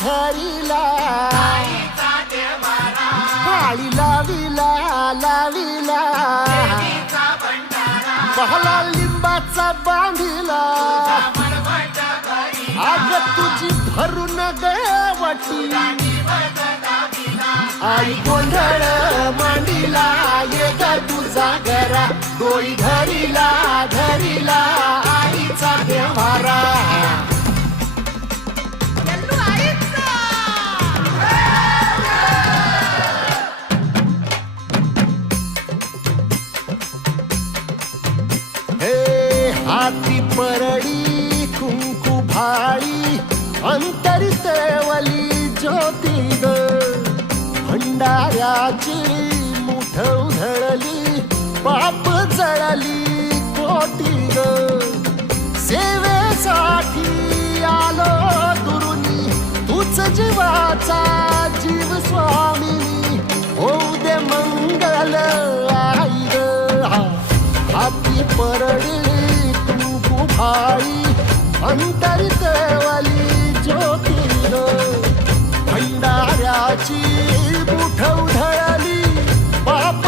धरिला माळी लाविला लाविला बहला लिंबाचा बांधिला आग तुझी भरून गवटी आई गोंधळ मांडिला ये ग तुझा घरा डोई धरिला धरिला आईचा देवारा हे हाती परडी कुंकू भाळी अंतरित वली ज्योती ग भंडाऱ्याची मुठ उधळली पाप जळली कोटी ग सेवेसाठी आलो दुरुनी तूच जीवाचा जीव स्वामिनी होऊ दे मंगल आई ग हाती परडी कुंकू भाळी अंतरित वली ज्योती ग भंडाऱ्याची मुठ उधळली पाप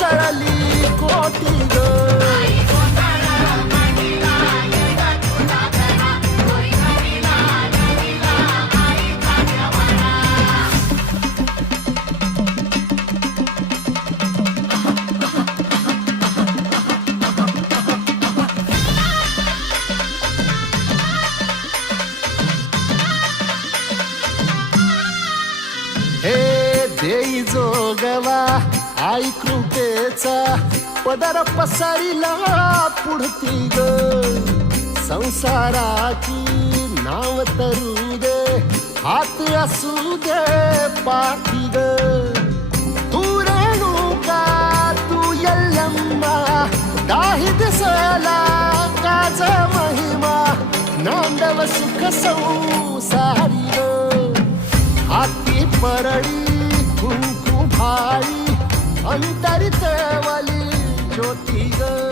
जळली कोटी ग देई जोगवा आई कृपेचा पदर पसरिला पुढती ग संसाराची नाव तरू दे हात असू दे पाठी ग तू रेणुका तू यल्लम्मा दाही दिसला काज महिमा नांदव सुख संसारी ग हाती परडी कुंकू भाळी अंतरित वली ज्योती ग